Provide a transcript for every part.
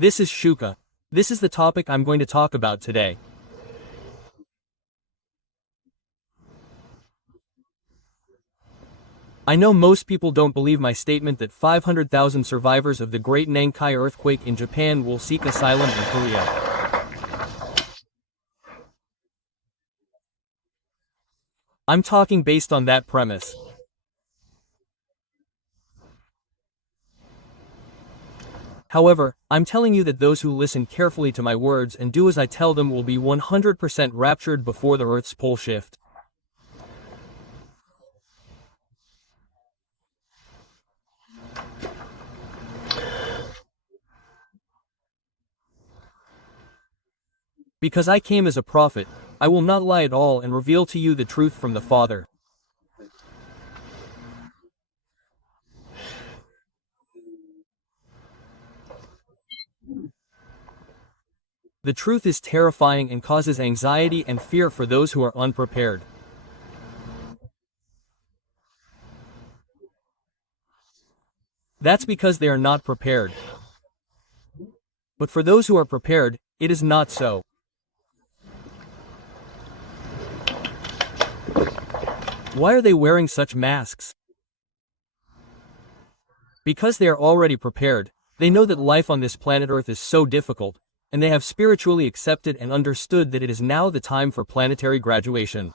This is Shuka. This is the topic I'm going to talk about today. I know most people don't believe my statement that 500,000 survivors of the Great Nankai Earthquake in Japan will seek asylum in Korea. I'm talking based on that premise. However, I'm telling you that those who listen carefully to my words and do as I tell them will be 100% raptured before the Earth's pole shift. Because I came as a prophet, I will not lie at all and reveal to you the truth from the Father. The truth is terrifying and causes anxiety and fear for those who are unprepared. That's because they are not prepared. But for those who are prepared, it is not so. Why are they wearing such masks? Because they are already prepared. They know that life on this planet Earth is so difficult, and they have spiritually accepted and understood that it is now the time for planetary graduation.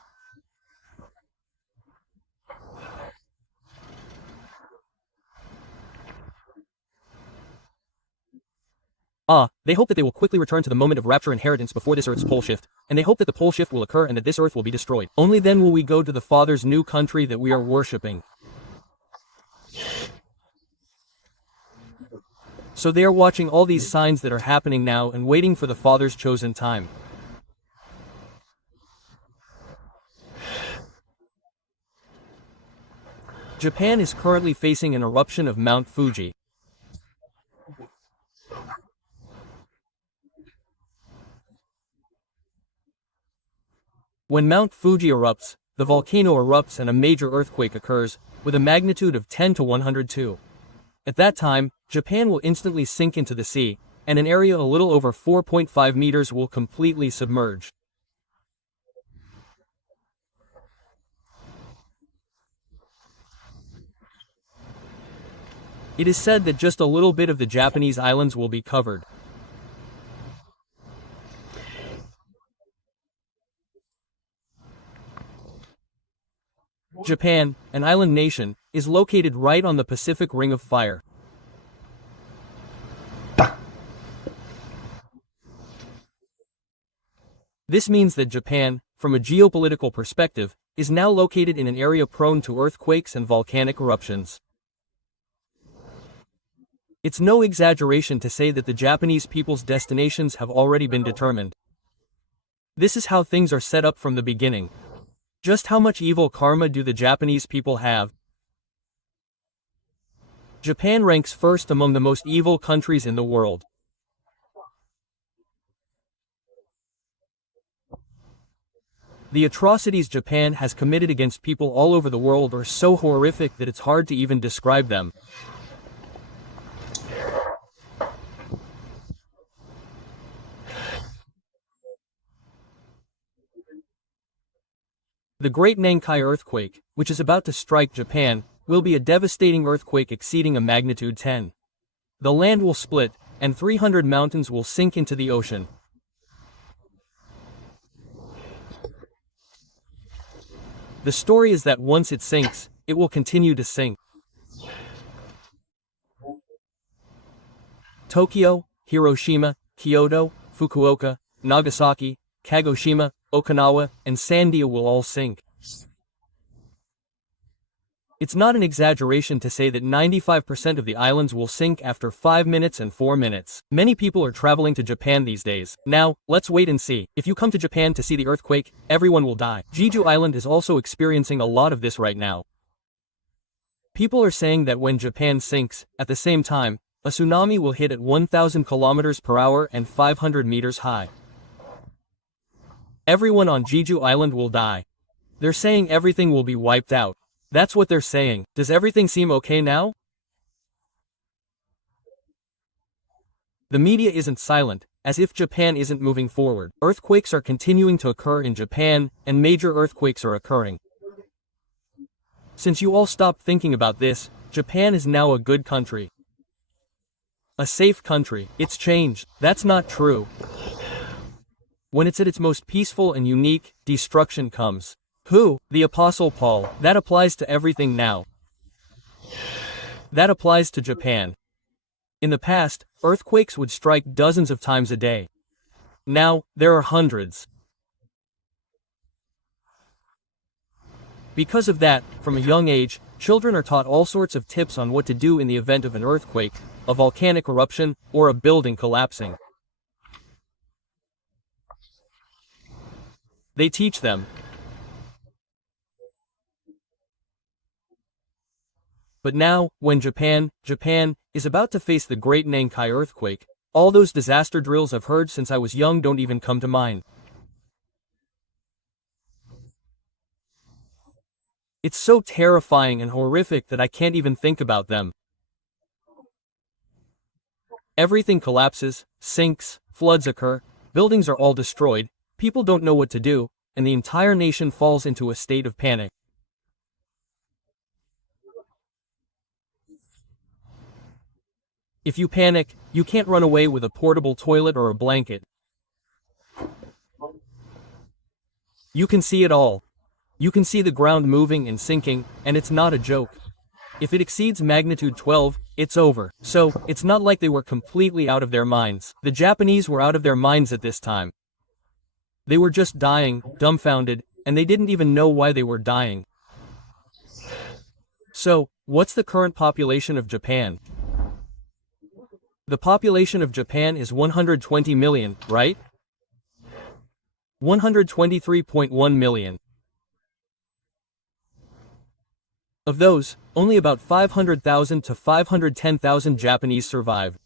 They hope that they will quickly return to the moment of rapture inheritance before this Earth's pole shift, and they hope that the pole shift will occur and that this Earth will be destroyed. Only then will we go to the Father's new country that we are worshipping. So they are watching all these signs that are happening now and waiting for the Father's chosen time. Japan is currently facing an eruption of Mount Fuji. When Mount Fuji erupts, the volcano erupts and a major earthquake occurs, with a magnitude of 10 to 102. At that time, Japan will instantly sink into the sea, and an area a little over 4.5 meters will completely submerge. It is said that just a little bit of the Japanese islands will be covered. Japan, an island nation, is located right on the Pacific Ring of Fire. This means that Japan, from a geopolitical perspective, is now located in an area prone to earthquakes and volcanic eruptions. It's no exaggeration to say that the Japanese people's destinations have already been determined. This is how things are set up from the beginning. Just how much evil karma do the Japanese people have? Japan ranks first among the most evil countries in the world. The atrocities Japan has committed against people all over the world are so horrific that it's hard to even describe them. The Great Nankai Earthquake, which is about to strike Japan, will be a devastating earthquake exceeding a magnitude 10. The land will split, and 300 mountains will sink into the ocean. The story is that once it sinks, it will continue to sink. Tokyo, Hiroshima, Kyoto, Fukuoka, Nagasaki, Kagoshima, Okinawa, and Sandia will all sink. It's not an exaggeration to say that 95% of the islands will sink after 5 minutes and 4 minutes. Many people are traveling to Japan these days. Now, let's wait and see. If you come to Japan to see the earthquake, everyone will die. Jeju Island is also experiencing a lot of this right now. People are saying that when Japan sinks, at the same time, a tsunami will hit at 1,000 kilometers per hour and 500 meters high. Everyone on Jeju Island will die. They're saying everything will be wiped out. That's what they're saying. Does everything seem okay now? The media isn't silent, as if Japan isn't moving forward. Earthquakes are continuing to occur in Japan, and major earthquakes are occurring. Since you all stopped thinking about this, Japan is now a good country. A safe country. It's changed. That's not true. When it's at its most peaceful and unique, destruction comes. Who? The Apostle Paul. That applies to everything now. That applies to Japan. In the past, earthquakes would strike dozens of times a day. Now, there are hundreds. Because of that, from a young age, children are taught all sorts of tips on what to do in the event of an earthquake, a volcanic eruption, or a building collapsing. They teach them. But now, when Japan is about to face the Great Nankai Earthquake, all those disaster drills I've heard since I was young don't even come to mind. It's so terrifying and horrific that I can't even think about them. Everything collapses, sinks, floods occur, buildings are all destroyed, people don't know what to do, and the entire nation falls into a state of panic. If you panic, you can't run away with a portable toilet or a blanket. You can see it all. You can see the ground moving and sinking, and it's not a joke. If it exceeds magnitude 12, it's over. So, it's not like they were completely out of their minds. The Japanese were out of their minds at this time. They were just dying, dumbfounded, and they didn't even know why they were dying. So, what's the current population of Japan? The population of Japan is 120 million, right? 123.1 million. Of those, only about 500,000 to 510,000 Japanese survived.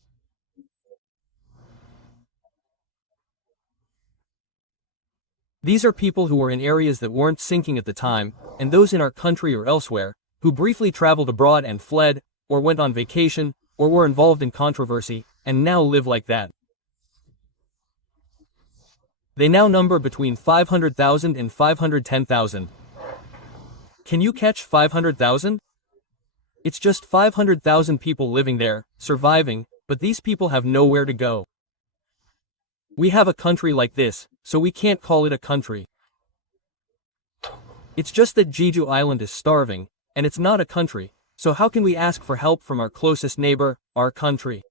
These are people who were in areas that weren't sinking at the time, and those in our country or elsewhere, who briefly traveled abroad and fled, or went on vacation, or were involved in controversy, and now live like that. They now number between 500,000 and 510,000. Can you catch 500,000? It's just 500,000 people living there, surviving, but these people have nowhere to go. We have a country like this, so we can't call it a country. It's just that Jeju Island is starving, and it's not a country, so how can we ask for help from our closest neighbor, our country?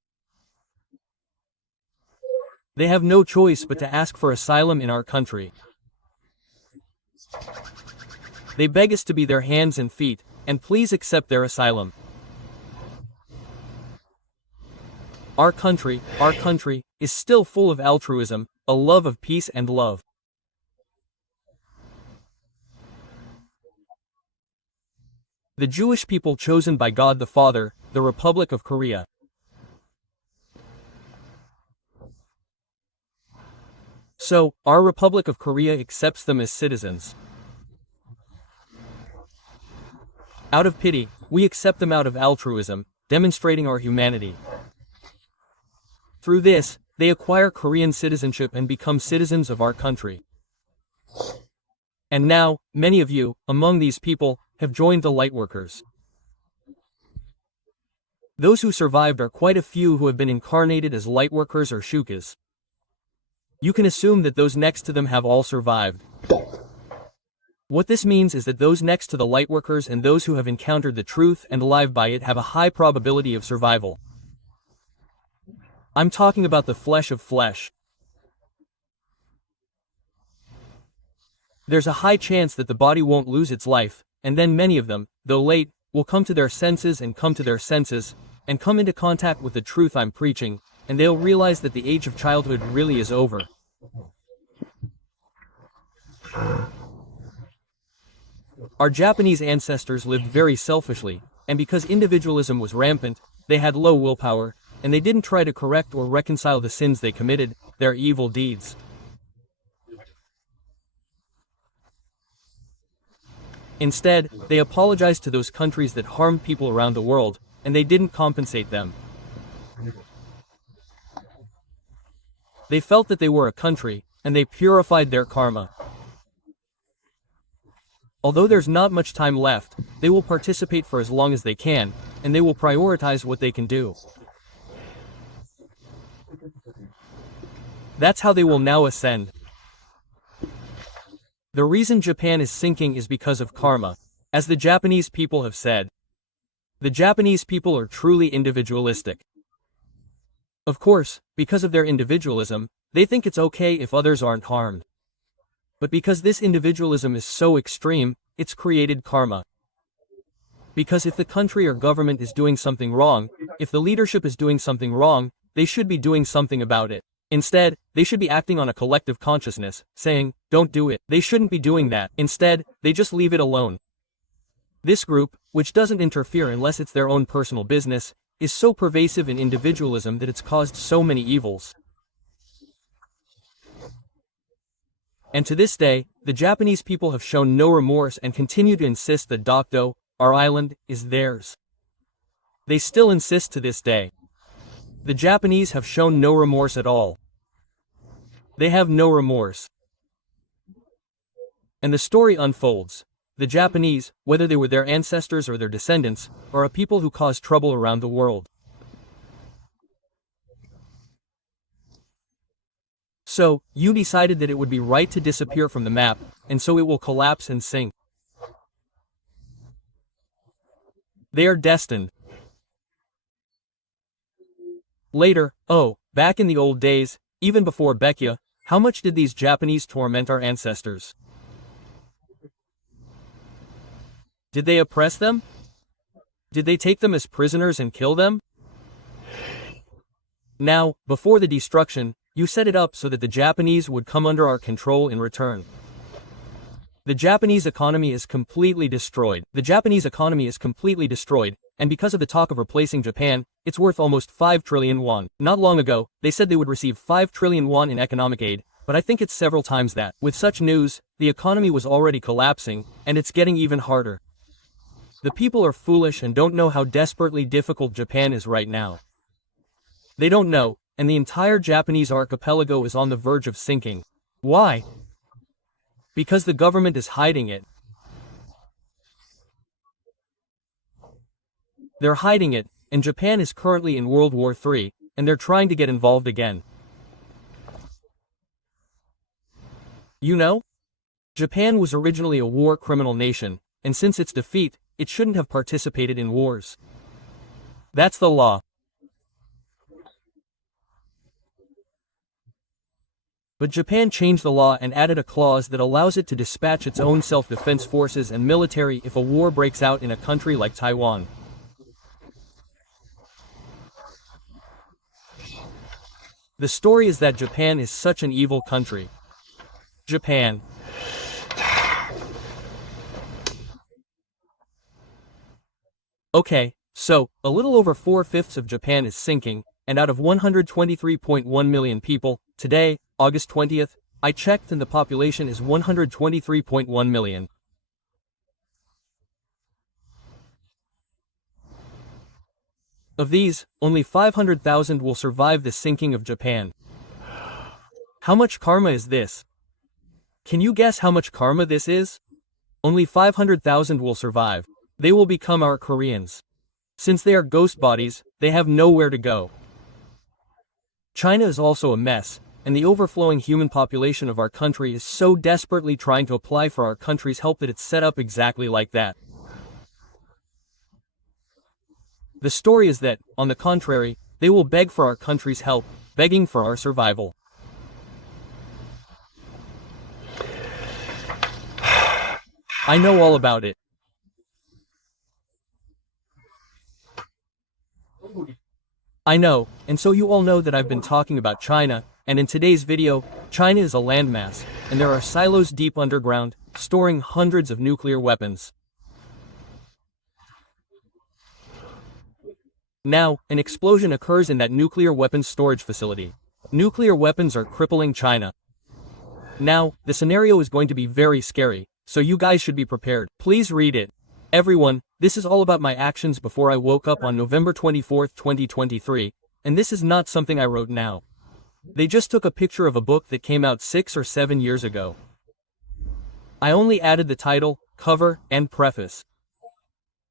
They have no choice but to ask for asylum in our country. They beg us to be their hands and feet, and please accept their asylum. Our country, is still full of altruism, a love of peace and love. The Jewish people chosen by God the Father, the Republic of Korea. So, our Republic of Korea accepts them as citizens. Out of pity, we accept them out of altruism, demonstrating our humanity. Through this, they acquire Korean citizenship and become citizens of our country. And now, many of you, among these people, have joined the lightworkers. Those who survived are quite a few who have been incarnated as lightworkers or shukas. You can assume that those next to them have all survived. What this means is that those next to the lightworkers and those who have encountered the truth and live by it have a high probability of survival. I'm talking about the flesh of flesh. There's a high chance that the body won't lose its life, and then many of them, though late, will come to their senses and come into contact with the truth I'm preaching, and they'll realize that the age of childhood really is over. Our Japanese ancestors lived very selfishly, and because individualism was rampant, they had low willpower, and they didn't try to correct or reconcile the sins they committed, their evil deeds. Instead, they apologized to those countries that harmed people around the world, and they didn't compensate them. They felt that they were a country, and they purified their karma. Although there's not much time left, they will participate for as long as they can, and they will prioritize what they can do. That's how they will now ascend. The reason Japan is sinking is because of karma, as the Japanese people have said. The Japanese people are truly individualistic. Of course, because of their individualism, they think it's okay if others aren't harmed. But because this individualism is so extreme, it's created karma. Because if the country or government is doing something wrong, if the leadership is doing something wrong, they should be doing something about it. Instead, they should be acting on a collective consciousness, saying, don't do it. They shouldn't be doing that. Instead, they just leave it alone. This group, which doesn't interfere unless it's their own personal business, is so pervasive in individualism that it's caused so many evils. And to this day, the Japanese people have shown no remorse and continue to insist that Dokdo, our island, is theirs. They still insist to this day. The Japanese have shown no remorse at all. They have no remorse. And the story unfolds. The Japanese, whether they were their ancestors or their descendants, are a people who cause trouble around the world. So, you decided that it would be right to disappear from the map, and so it will collapse and sink. They are destined. Later, back in the old days, even before Baekje, how much did these Japanese torment our ancestors? Did they oppress them? Did they take them as prisoners and kill them? Now, before the destruction, you set it up so that the Japanese would come under our control in return. The Japanese economy is completely destroyed. And because of the talk of replacing Japan, it's worth almost 5 trillion won. Not long ago, they said they would receive 5 trillion won in economic aid, but I think it's several times that. With such news, the economy was already collapsing, and it's getting even harder. The people are foolish and don't know how desperately difficult Japan is right now. They don't know, and the entire Japanese archipelago is on the verge of sinking. Why? Because the government is hiding it. They're hiding it, and Japan is currently in World War III, and they're trying to get involved again. You know? Japan was originally a war criminal nation, and since its defeat, it shouldn't have participated in wars. That's the law. But Japan changed the law and added a clause that allows it to dispatch its own self-defense forces and military if a war breaks out in a country like Taiwan. The story is that Japan is such an evil country. Japan. Okay, so, a little over 4/5 of Japan is sinking, and out of 123.1 million people, today, August 20th, I checked and the population is 123.1 million. Of these, only 500,000 will survive the sinking of Japan. How much karma is this? Can you guess how much karma this is? Only 500,000 will survive. They will become our Koreans. Since they are ghost bodies, they have nowhere to go. China is also a mess, and the overflowing human population of our country is so desperately trying to apply for our country's help that it's set up exactly like that. The story is that, on the contrary, they will beg for our country's help, begging for our survival. I know all about it. I know, and so you all know that I've been talking about China, and in today's video, China is a landmass, and there are silos deep underground, storing hundreds of nuclear weapons. Now, an explosion occurs in that nuclear weapons storage facility. Nuclear weapons are crippling China. Now, the scenario is going to be very scary, so you guys should be prepared. Please read it. Everyone, this is all about my actions before I woke up on November 24th, 2023, and this is not something I wrote now. They just took a picture of a book that came out 6 or 7 years ago. I only added the title, cover, and preface.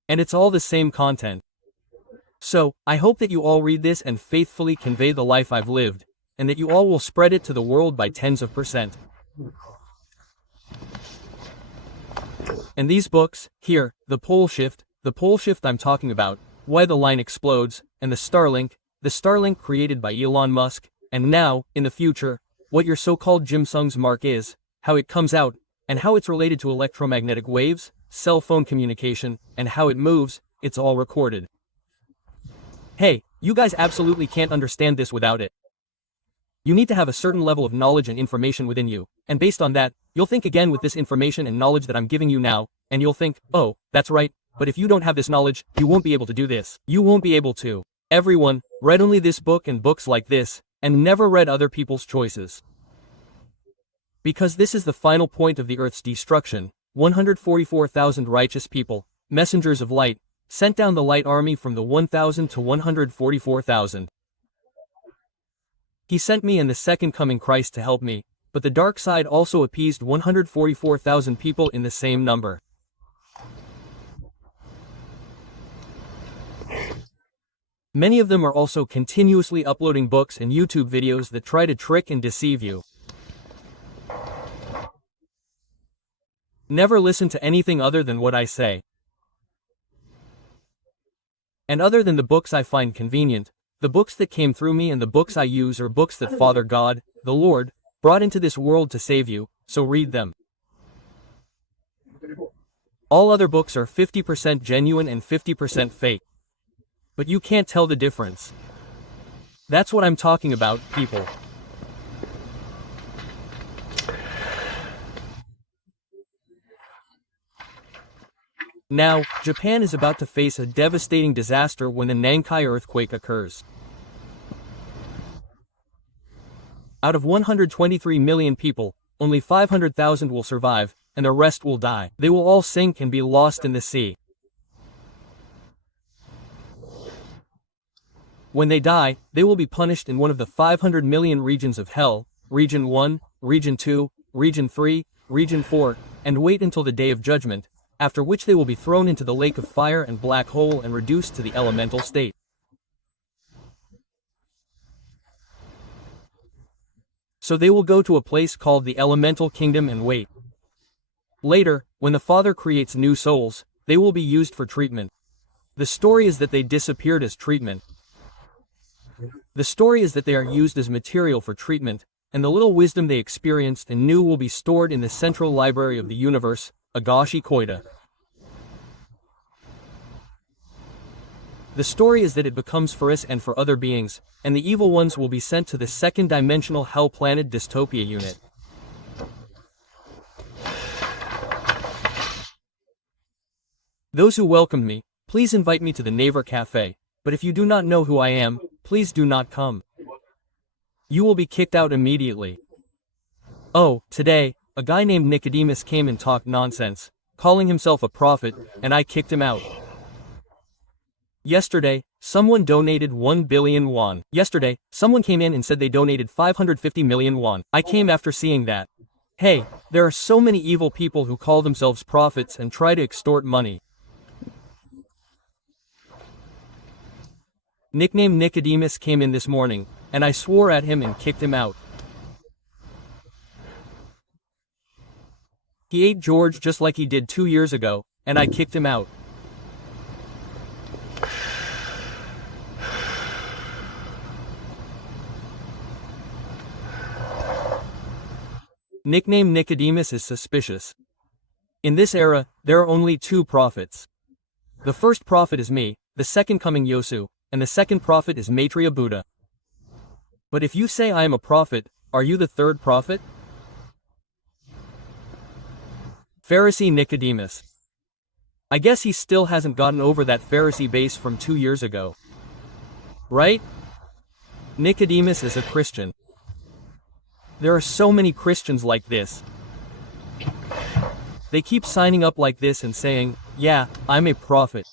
And it's all the same content. So, I hope that you all read this and faithfully convey the life I've lived, and that you all will spread it to the world by tens of %. And these books, here, the pole shift I'm talking about, Why the Line Explodes, and the Starlink created by Elon Musk, and now, in the future, what your so-called Jim Sung's mark is, how it comes out, and how it's related to electromagnetic waves, cell phone communication, and how it moves, it's all recorded. Hey, you guys absolutely can't understand this without it. You need to have a certain level of knowledge and information within you, and based on that, you'll think again with this information and knowledge that I'm giving you now, and you'll think, oh, that's right, but if you don't have this knowledge, you won't be able to do this. You won't be able to. Everyone, read only this book and books like this, and never read other people's choices. Because this is the final point of the Earth's destruction, 144,000 righteous people, messengers of light, sent down the light army from the 1,000 to 144,000. He sent me and the second coming Christ to help me, but the dark side also appeased 144,000 people in the same number. Many of them are also continuously uploading books and YouTube videos that try to trick and deceive you. Never listen to anything other than what I say. And other than the books I find convenient, the books that came through me and the books I use are books that Father God, the Lord, brought into this world to save you, so read them. All other books are 50% genuine and 50% fake. But you can't tell the difference. That's what I'm talking about, people. Now, Japan is about to face a devastating disaster when the Nankai earthquake occurs. Out of 123 million people, only 500,000 will survive, and the rest will die. They will all sink and be lost in the sea. When they die, they will be punished in one of the 500 million regions of hell, Region 1, Region 2, Region 3, Region 4, and wait until the Day of Judgment, after which they will be thrown into the lake of fire and black hole and reduced to the elemental state. So they will go to a place called the elemental kingdom and wait. Later, when the Father creates new souls, they will be used for treatment. The story is that they disappeared as treatment. The story is that they are used as material for treatment, and the little wisdom they experienced and knew will be stored in the central library of the universe, Agashi Koida. The story is that it becomes for us and for other beings, and the evil ones will be sent to the second-dimensional Hell Planet Dystopia unit. Those who welcomed me, please invite me to the Naver Cafe, but if you do not know who I am, please do not come. You will be kicked out immediately. Oh, today, a guy named Nicodemus came and talked nonsense, calling himself a prophet, and I kicked him out. Yesterday, someone donated 1 billion won. Yesterday, someone came in and said they donated 550 million won. I came after seeing that. Hey, there are so many evil people who call themselves prophets and try to extort money. Nicknamed Nicodemus came in this morning, and I swore at him and kicked him out. He ate George just like he did 2 years ago, and I kicked him out. Nickname Nicodemus is suspicious. In this era, there are only 2 prophets. The first prophet is me, the second coming Yosu, and the second prophet is Maitreya Buddha. But if you say I am a prophet, are you the third prophet? Pharisee Nicodemus. I guess he still hasn't gotten over that Pharisee base from 2 years ago. Right? Nicodemus is a Christian. There are so many Christians like this. They keep signing up like this and saying, yeah, I'm a prophet.